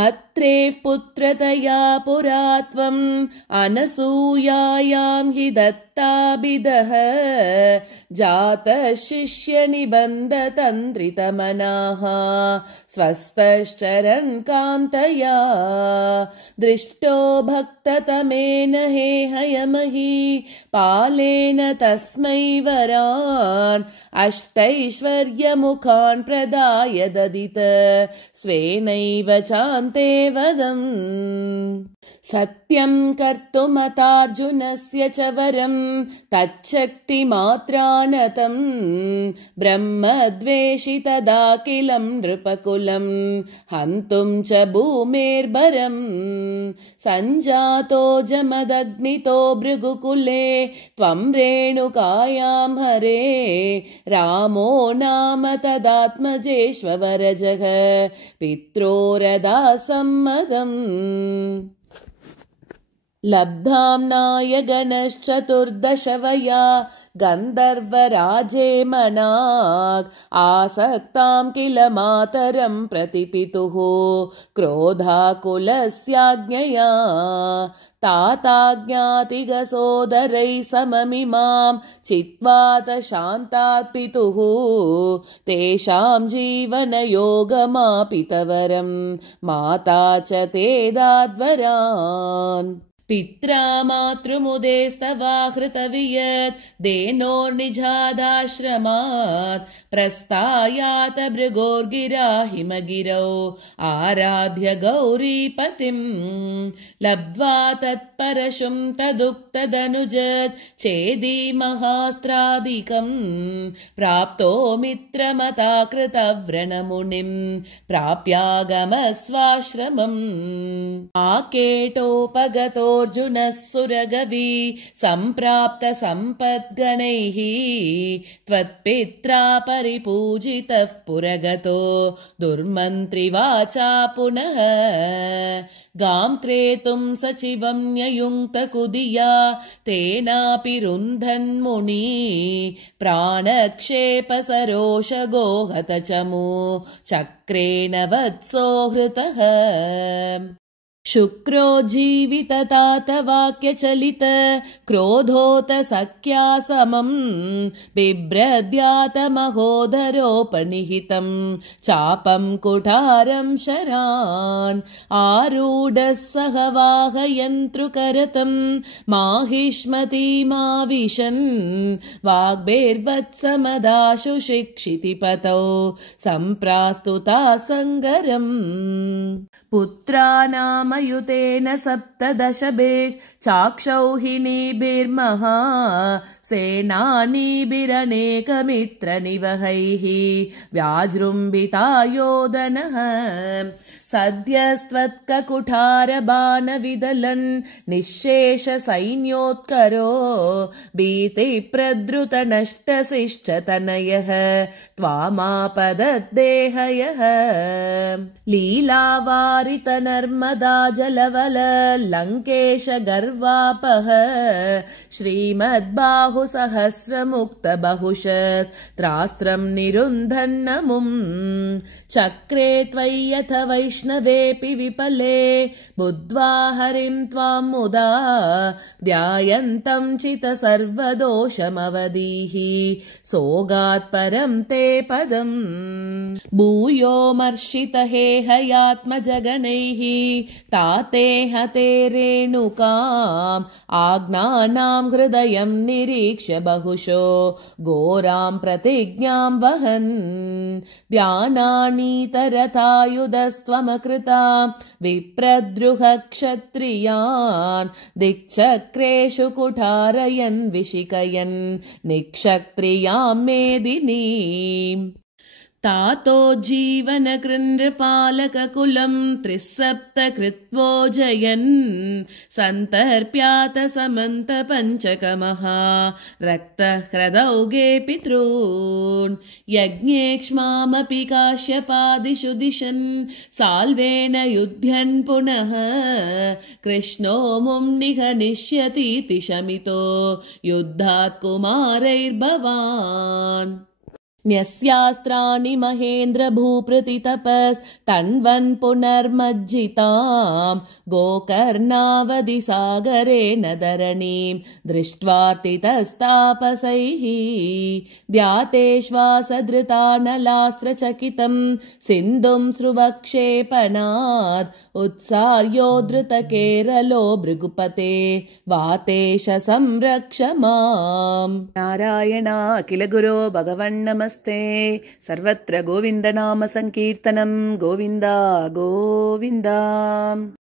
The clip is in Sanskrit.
अत्रेः पुत्रतया पुरा त्वम् अनसूयायां हि दत्ताभिदः जातः शिष्यनिबन्धतन्त्रितमनाः स्वस्तश्चरन् कान्तया दृष्टो भक्ततमेन हेहयमहि पालेन तस्मै वरान् अष्टैश्वर्यमुखान् प्रदाय ददित स्वेनैव चान्ते वदम् सत्यं कर्तुमतार्जुनस्य च वरं तच्छक्तिमात्रानतं ब्रह्मद्वेषि तदाखिलं नृपकुलं हन्तुं च भूमेर्भरम् सञ्जातो जमदग्नितो भृगुकुले त्वं रेणुकायां हरे रामो नाम तदात्मजेष्वरजः पित्रोरदासम्मदम् लब्धाम्नाय गणश्चतुर्दशवया गन्धर्वराजे मनाक् आसक्तां किल मातरं प्रतिपितुः क्रोधाकुलस्याज्ञया ताताज्ञातिगसोदरैः सममिमां चित्वात शान्तात् पितुः तेषां जीवनयोगमापितवरं माता च तेदाद्वरान् पित्रा मातृमुदेस्तवाहृतवियत् देनोर्निजादाश्रमात् प्रस्थायात भृगोर्गिरा हिमगिरौ आराध्य गौरीपतिं लब्ध्वा तत्परशुं तदुक्तदनुजत् चेदी महास्त्रादिकं प्राप्तो मित्रमताकृतव्रणमुनिं प्राप्यागमस्वाश्रमम् आकेटोपगतोऽर्जुनः सुरगवी सम्प्राप्त सम्पद्गणैः त्वत्पित्रा परिपूजितः पुरगतो दुर्मन्त्रिवाचा पुनः गां क्रेतुं सचिवं न्ययुङ्क्तकुदिया तेनापि रुन्धन्मुनि प्राणक्षेपसरोषगो हतचमू चक्रेण वत्सो हृतः शुक्रो जीविततातवाक्यचलित क्रोधोत सख्या समम् बिभ्रद्यातमहोदरोपनिहितं चापं कुठारं शरान् आरूढः सह वाहयन्त्रुकरतं माहिष्मतीमाविशन् वाग्भिर्वत्समदाशु शिक्षितिपतौ सम्प्रास्तुता सङ्गरम् पुत्रानामयुतेन सप्तदशभेश् चाक्षौहिणीभिर्महा सेनानीभिरनेकमित्रनिवहैः व्याजृम्भितायोधनः सद्यस्त्वत्ककुठारबाणविदलन् निःशेषसैन्योत्करो भीतिप्रद्रुतनष्टशिष्टतनयः त्वामापदद्देहयः लीलावारितनर्मदा जलवल लङ्केश गर्वापः श्रीमद्बाहुसहस्रमुक्तबहुशस्त्रास्त्रं निरुन्धन्नमुम् चक्रे त्वय्यथ वैष्णवेऽपि विपले बुद्ध्वा हरिं त्वां मुदा ध्यायन्तं चित सर्वदोषमवधीः सोगात्परं ते पदम् भूयो मर्षितहेहयात्मजगणैः ताते हते रेणुकाम् आज्ञानां हृदयं निरीक्ष्य बहुशो घोरां प्रतिज्ञां वहन् ध्यानानीतरथायुधस्त्वमकृता विप्रद्रुह क्षत्रियान् दिक्चक्रेषु कुठारयन् विशिकयन् निक्षत्रियां मेदिनीम् तातो जीवनकृन्नृपालककुलं त्रिसप्तकृत्वोजयन् सन्तर्प्यात समन्तपञ्चकमहा रक्तह्रदौगे पितॄन् यज्ञेक्ष्मामपि काश्यपादिषु दिशन् साल्वेन युध्यन् पुनः कृष्णो मुं निहनिष्यतीति शमितो युद्धात् कुमारैर्भवान् न्यस्यास्त्राणि महेन्द्र भूप्रतितपस्तन्वन् पुनर्मज्जिताम् गोकर्णावधि सागरेण धरणीं दृष्ट्वार्तितस्तापसैः द्यातेश्वासधृतानलास्त्रचकितं सिन्धुं स्रुवक्षेपणात् उत्सार्योद्धृतकेरलो भृगुपते वातेश संरक्ष माम्। नारायण अखिल गुरो भगवन्नमस्ते। सर्वत्र गोविन्दनाम संकीर्तनं गोविन्द गोविन्द।